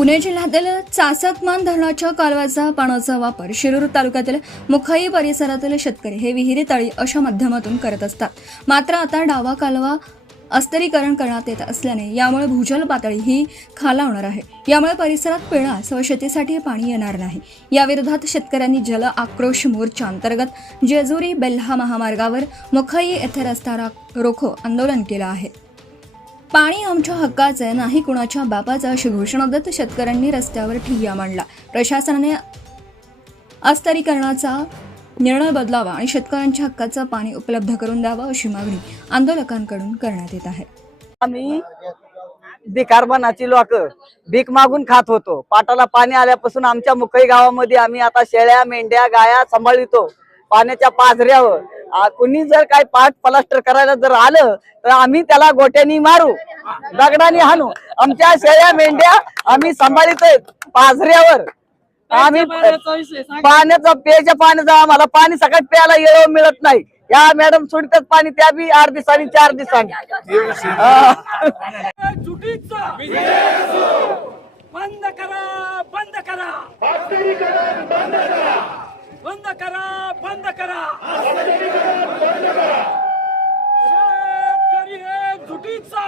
पुणे जिल्ह्यातील चासकमान धरणाच्या कालव्याचा पाण्याचा वापर शिरूर तालुक्यातील मुखाई परिसरातील शेतकरी हे विहिरी तळी अशा माध्यमातून करत असतात. मात्र आता डावा कालवा अस्तरीकरण करण्यात येत असल्याने यामुळे भूजल पातळी ही खालावणार आहे. यामुळे परिसरात पिण्यास व शेतीसाठी पाणी येणार नाही. याविरोधात शेतकऱ्यांनी जल आक्रोश मोर्चा अंतर्गत जेजुरी बेल्हा महामार्गावर मुखाई येथे रस्ता रोको आंदोलन केलं आहे. पाणी आमच्या हक्काचं नाही कुणाच्या बापाचं अशी घोषणा देत शेतकऱ्यांनी रस्त्यावर ठिय्या मांडला. प्रशासनाने अस्तरीकरणाचा निर्णय बदलावा आणि शेतकऱ्यांच्या हक्काचं पाणी उपलब्ध करून द्यावं अशी मागणी आंदोलकांकडून करण्यात येत आहे. आम्ही बिकारबनाची लोक भीक मागून खात होतो. पाटाला पाणी आल्यापासून आमच्या मुखई गावामध्ये आम्ही आता शेळ्या मेंढ्या गाया सांभाळतो. पाण्याच्या पाझऱ्यावर कुणी जर काय पाठ प्लास्टर करायला जर आलं तर आम्ही त्याला गोट्यानी मारू, दगडाने हाणू. आमच्या शेळ्या मेंढ्या आम्ही सांभाळतोय पाझऱ्यावर. आम्ही पाण्याचं प्यायच्या पाण्याचं आम्हाला पाणी सकाळी प्यायला येऊ मिळत नाही. या मॅडम सोडतात पाणी त्या बी 8 दिवसांनी 4 दिवसांनी. बंद करा, बंद करा, बंद करा, बंद करा. शेतकरी एकजुटीचा,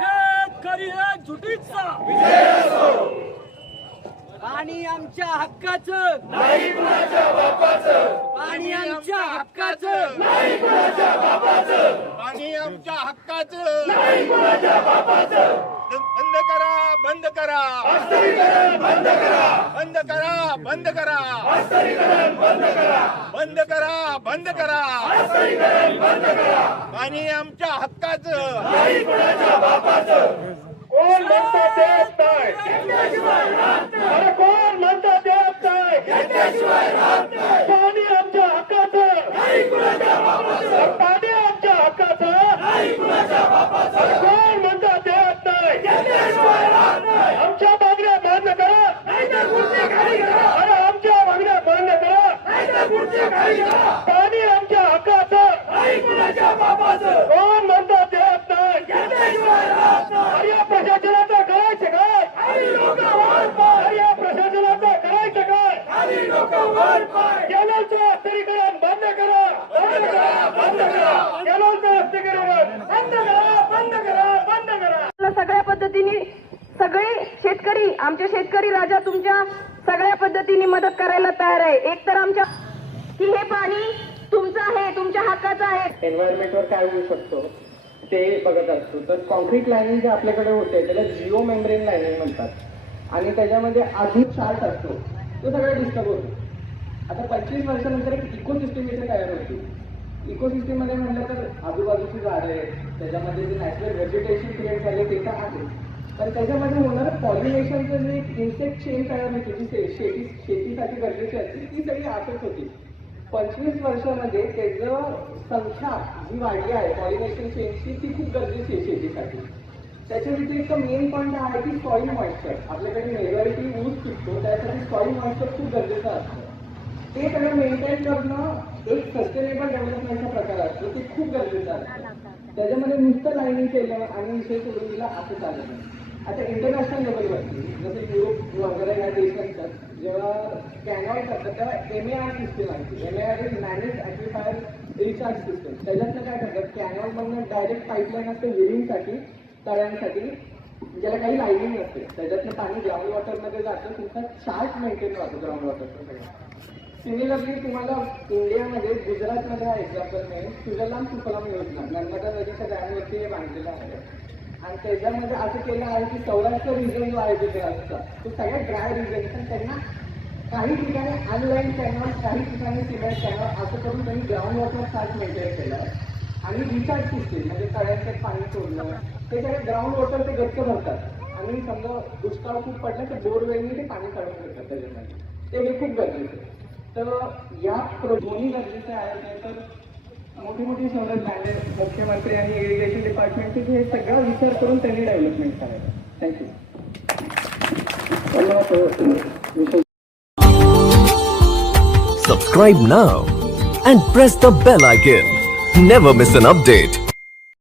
शेतकरी एकजुटीचा. पाणी आमच्या हक्काचं नाही कुणाच्या बापाचं. पाणी आमच्या हक्काचं नाही कुणाच्या बापाचं. पाणी आमच्या हक्काचं नाही कुणाच्या बापाचं. बंद करा, बंद करा, बंद करा, बंद करा, बंद करा, बंद करा, बंद करा, बंद करा, बंद करा. पाणी आमच्या हक्काचं नाही कुणाच्या बापाचं. कोण म्हणता देत नाही, अरे कोण म्हणता देत नाही, पाणी आमच्या हक्काचं नाही कुणाच्या बापाचं. पाणी आमच्या हक्काचं नाही कुणाच्या बापाचं. कोण म्हणता देत नाही, आमच्या मागण्या मान्य करा नाहीतर खुर्च्या खाली करा. अरे आमच्या मागण्या मान्य करा नाहीतर खुर्च्या खाली करा. पाणी आमच्या हक्काचं नाही कुणाच्या बापाचं. कोण म्हणता देत नाही, अरे या प्रशासनाचं करायचं काय, अरे या प्रशासनाचं करायचं काय, केलोचं अस्तरीकरण बंद करा, बंद करा, बंद करा. केलोचं अस्तरीकरण बंद करा, बंद करा, बंद करा. सगळ्या पद्धतीने सगळे शेतकरी, आमचे शेतकरी राजा तुमच्या सगळ्या पद्धतीने मदत करायला तयार आहे. एक तर आमच्या की हे पाणी तुमचं आहे, तुमच्या हक्काचं आहे. एन्व्हायरमेंटवर काय होऊ शकतो ते बघत असतो. तर कॉन्क्रीट लायनिंग जे आपल्याकडे होते त्याला जिओ मेम्ब्रेन लायनिंग म्हणतात आणि त्याच्यामध्ये आधीच चार्ट असतो, तो सगळं डिस्टर्ब होतो. आता 25 वर्षानंतर एक इकोसिस्टम इथे तयार होती. इकोसिस्टम मध्ये म्हटलं तर आजूबाजूची झाडे, त्याच्यामध्ये जे नॅचरल व्हेजिटेशन क्रिएट झाले ते तर आहे, तर त्याच्यामध्ये होणारं पॉलिनेशनचं जे इन्सेक्ट चेन तयार होती जी शेतीसाठी गरजेची असते ती सगळी आसत होती. 25 वर्षामध्ये त्याचं संख्या जी वाढली आहे पॉलिनेशन चेनची ती खूप गरजेची आहे शेतीसाठी. त्याच्या व्यतिरिक्त मेन पॉईंट हा आहे की सॉईल मॉइश्चर. आपल्याकडे मेजॉरिटी ऊस पिकतो, त्यासाठी सॉईल मॉइश्चर खूप गरजेचं असतं. ते सगळं मेंटेन करणं एक सस्टेनेबल डेव्हलपमेंटचा प्रकार असतो, ते खूप गरजेचं असतं. त्याच्यामध्ये नुसतं लाईनिंग केलं आणि विषय सोडून दिला असं चालत नाही. आता इंटरनॅशनल लेवलवरती जसं युरोप वगैरे या देश असतात, जेव्हा कॅनॉल करतात तेव्हा MAR सिस्टम असते. MAR is manage aquifer recharge system. त्याच्यातनं काय करतात, कॅनॉलमधनं डायरेक्ट पाईपलाईन असते विहिरींसाठी, तळ्यांसाठी, ज्याला काही लाईनिंग नसते. त्याच्यातनं पाणी ग्राउंड वॉटरमध्ये जातं. तुमचा चार्ट मेंटेन राहतो ग्राउंड वॉटरचा सगळं. सिमिलरली तुम्हाला इंडियामध्ये गुजरातमध्ये हा एक्झाम्पल मिळेल, सुजलाम सुफलाम योजना नर्मदा नदीच्या डॅमवरती हे बांधलेलं आहे. आणि त्याच्यामध्ये असं केलं आहे की सौराष्ट्र रिजन जो आहे गुजरातचा तो सगळ्यात ड्राय रिजन, पण त्यांना काही ठिकाणी अनलाईन कॅनॉल, काही ठिकाणी सिमेंट कॅनॉल असं करून त्यांनी ग्राउंड वॉटर चार्ट मेंटेन केलं आहे. आणि रिचार्ज सिस्टीम म्हणजे तळ्यांच्यात पाणी सोडणं, ते सगळे ग्राउंड वॉटर ते गच्च भरतात आणि समजा दुष्काळ खूप पडलं तर बोरवेलनी ते पाणी काढून घेतात त्याच्यामध्ये. ते हे खूप गरजेचं आहे. तर या दोन्ही गरजेचे आहे. तर मोठी मोठी शहरं झाले, मुख्यमंत्री आणि इरिगेशन डिपार्टमेंटचे हे सगळा विचार करून त्यांनी डेव्हलपमेंट करायचं. Thank you. Subscribe now and press the bell icon. Never miss an update.